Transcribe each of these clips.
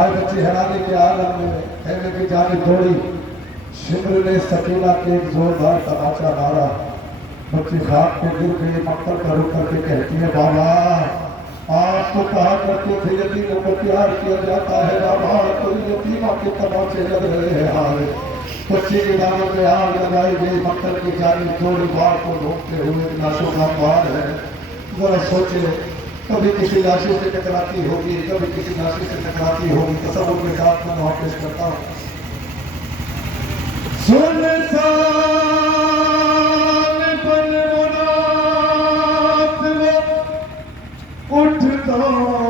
آج بچی حیرانی کے عالم میں خیمے کی جانب دوڑی، شمر نے سکینہ کے ایک زوردار تماچا مارا، بچی خاک پہ گر گئی، مقتل کا رک کر کے کہتی ہے بابا آپ تو کہا کرتے تھے یتیموں کو پیار کیا جاتا ہے، بابا تو یتیمہ کے تماچے لگ رہے ہیں ہائے۔ بچی کی دامن میں آگ لگائی گئی، مقتل کی جانب دوڑی، بار کو ڈھونڈتے ہوئے ناشوں کا بار ہے۔ ذرا سوچے کبھی کسی لاشی سے ٹکراتی ہوگی، کبھی کسی لاشی سے ٹکراتی ہوگی، تصور کے ساتھ میں واپس کرتا ہوں۔ سنسان پر منات وہ اٹھتا ہوا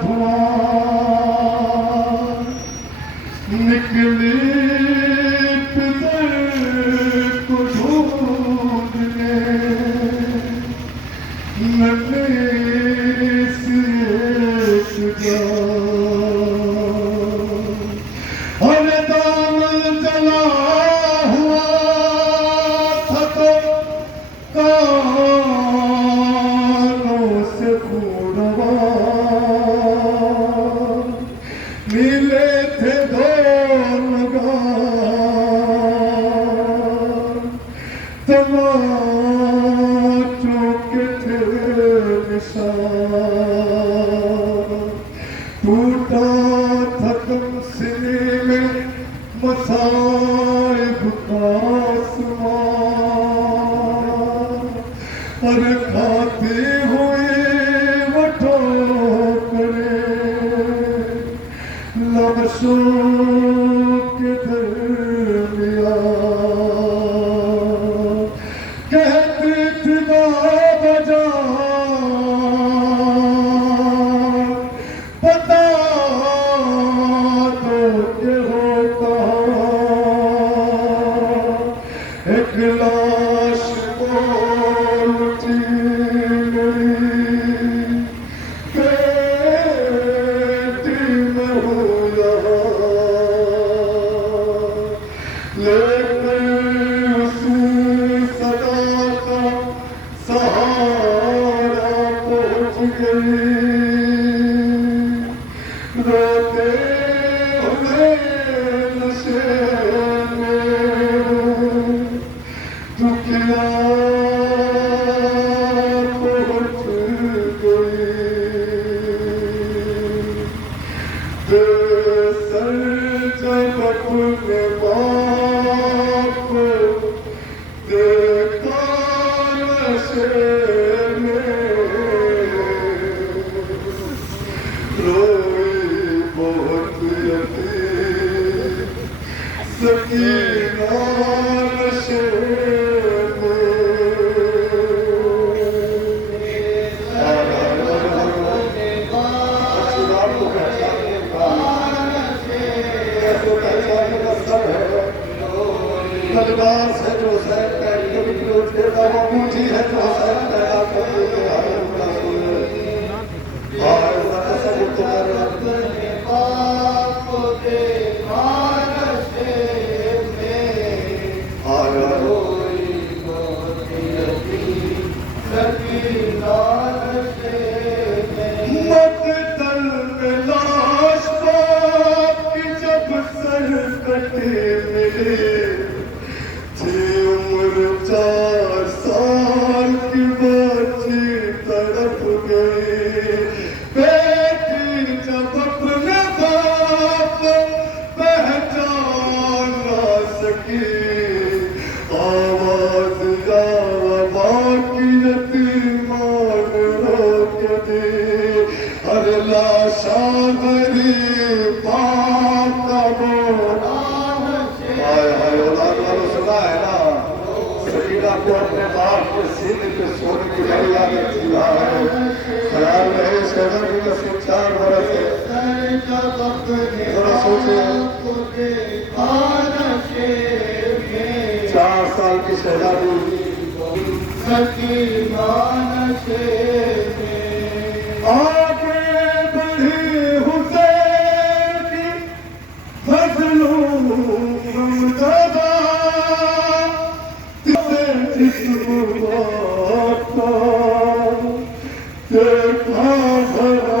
دھواں، نکلی پدر کو ڈھونڈنے ننے سے ایک جان، اور دامن جلا ہوا تھا تو کانوں سے خونوا، نیلے تھے دونوں گام، تماچوں کے تھے نشان، ٹوٹا تھا تم سینے میں مصائب کا آسمان، اور کھاتی ہوئی وہ ٹھوکریں لبشوں کے درمیان، کہتی تھی بابا جان بتا دو کہ ہو کہاں، ایک لاش بولتی گئی بیٹی میں ہوں یہاں، لیکن اسی صدا کا سہارا پہنچ گئی، روتے ہوئے نشے میں دکھیا پہنچ گئی، بے سر جب اپنے باپ کو دیکھا نشے میں، روئی بہت یتیم سکینہ نشے میں۔ لباس ہے جو حسین کا کبھی کلوٹ دیتا، وہ بوٹی ہے جو حسین پیدا کر دیتے ہیں، اور تصور تو کر اپنے باپ کو دیکھا نشے میں، آیا روئی بہت یتیم سکینہ نشے میں، مقتل میں لاش باپ کی جب سر کٹی ملی، تھی عمر 4 سال کی بچی تڑپ گئی، بیٹی جب اپنے باپ پہچان نہ سکی، آواز یا وبا کی یتیمان روک دی، ہر لاشاں غریب باپ کا بولا، ہائے ہائے اولاد والوں سنا ہے نا، سکینہ کو اپنے باپ کے سینے پہ سونے کی لڑی عادت تھی، خیال رہے شہر کی نسل 4 برس ہے، ذرا سوچے 4 سال کی شہزادی سکینہ نشے میں، آگے بڑھی حسین کی فضلوں ممتدہ، جسم باپ کا دیکھا بھرا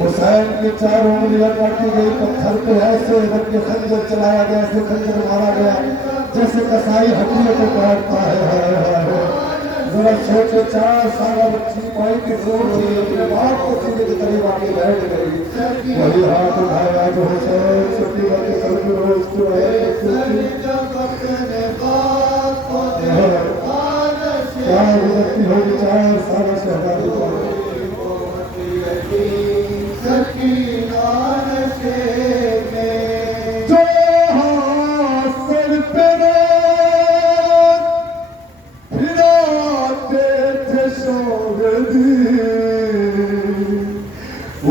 حسین کی 4 انگلیاں کاٹی گئی، پتھر پہ ایسے رکھ کے خنجر چلایا گیا، ایسے خنجر مارا گیا جیسے کسائی ہڈیوں کو کاٹتا ہے۔ ذرا سوچو 4 سالہ بچی مائی کی زور تھی، اپنے باپ کو سینے کے قریب آ کے بیٹھ گئی، وہی ہاتھ اٹھایا جو حسین چھٹی کر کے کر کے روز کو ہے کیا گزرتی ہوگی 4 سالہ شہزادی پر۔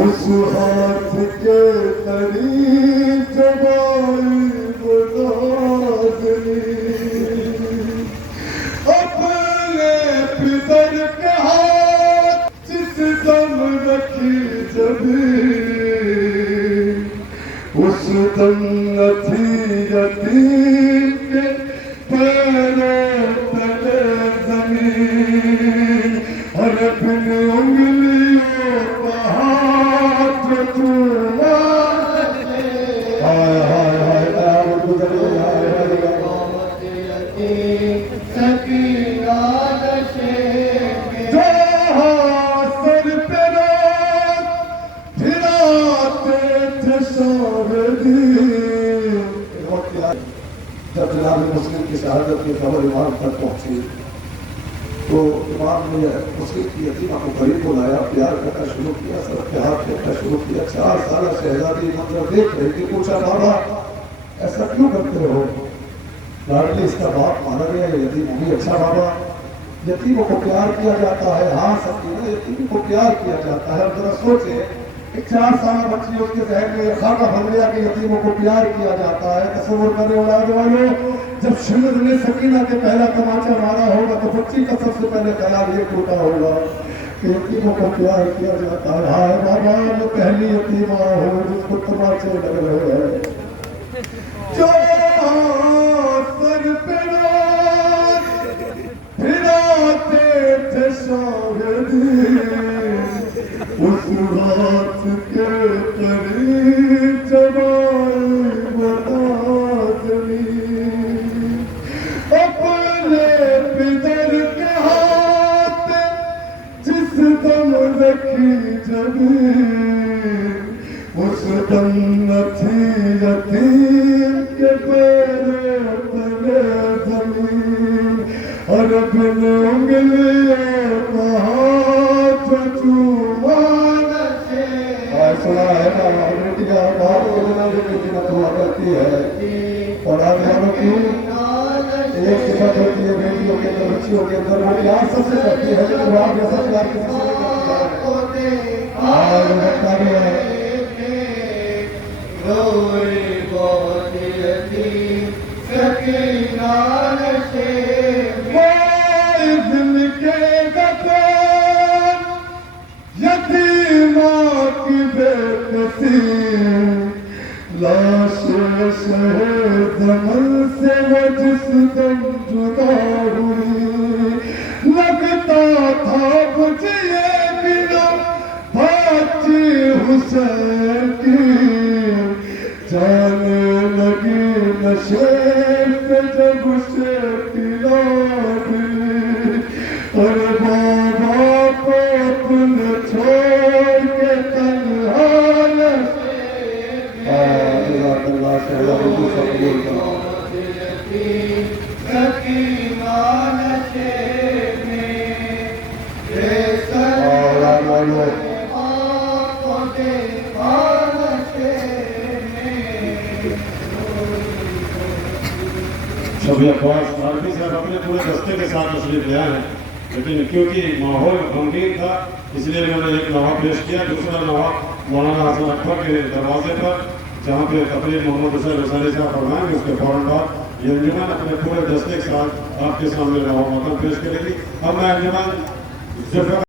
اس ہاتھ کے قریب جبائی بلادنی، اپنے پدر کے ہاتھ جس دم رکھی جبی، اس دم نہ تھی یتیم کے پیروں تلے زمین، اور اپنے انگلیوں کا ہاتھ چوما جب جناب مسلم کی شہادت کی خبر امام تک پہنچی تو امام نے مسلم کی یتیمہ کو قریب بلایا، پیار کرنا شروع کیا، سر پہ ہاتھ پھیرنا شروع کیا۔ 4 سالہ شہزادی منظر دیکھ رہی تھی، پوچھا بابا ایسا کیوں کرتے ہو؟ لاڈلی اس کا باپ مارا گیا، یتیم بھی اچھا بابا یتیموں کو پیار کیا جاتا ہے، ہاں سکینہ یتیم کو پیار کیا جاتا ہے۔ اور ذرا سوچے ایک 4 سالہ بچی اس کے ذہن میں خاکہ بن گیا کہ یتیموں کو پیار کیا جاتا ہے۔ تصور کرنے اولاد والوں، جب شمر نے سکینہ کے پہلا تماچا مارا ہوگا تو بچی کا سب سے پہلے خیال یہ ٹوٹا ہوگا کہ یتیموں کو پیار کیا جاتا ہے۔ ہائے بابا میں پہلی یتیمہ ہوں جس کو تماچے لگ رہے ہیں، جو سر پہ پھراتے تھے شاہدی، اس ہاتھ کے قریب جبائی بلادنی، اپنے پدر کے ہاتھ جس دم رکھی جبی، اس دم نہ تھی یتیم کے پیروں تلے زمین، اور اپنے انگلیوں کا ہاتھ چوما۔ سنا ہے نا بیٹی کا باپ کو دینا بھی قیمت ہوا کرتی ہے، اور آج والوں کی ایک صفت ہوتی ہے بیٹیوں کے اندر، بچیوں کے اندر، وہ پیار سب سے کرتی ہے، لیکن وہ آپ جیسا پیار کسی سے نہیں کرتی ہے۔ آج بچہ بھی ہے روئی بہت یتیم سکینہ نشین، دل کے گفر یتیمہ کی بے کسی، لاش شہد دمن سے وہ جس دم جدا ہوئی، لگتا تھا مجھے گرا بچی حسین کی، جانے لگی نشے سے جب سے لاڈلی، اور بابا کو اپنے چھوڑ کے تنہا اللہ شہزادی قبول کرو۔ شبیہ خواص عارفی صاحب اپنے پورے دستے کے ساتھ تشریف لے آئے ہیں، لیکن کیونکہ ماحول غمگین تھا اس لیے میں نے ایک نوا پیش کیا۔ دوسرا نوا مولانا حسن اکبر کے دروازے پر جہاں پہ تقریر محمد حسین رسانی صاحب فرمائیں گے، اس کے فوراً بعد یہ انجمن اپنے پورے دستے کے ساتھ آپ کے سامنے نوا مقام پیش کرے گی۔ اب میں انجمن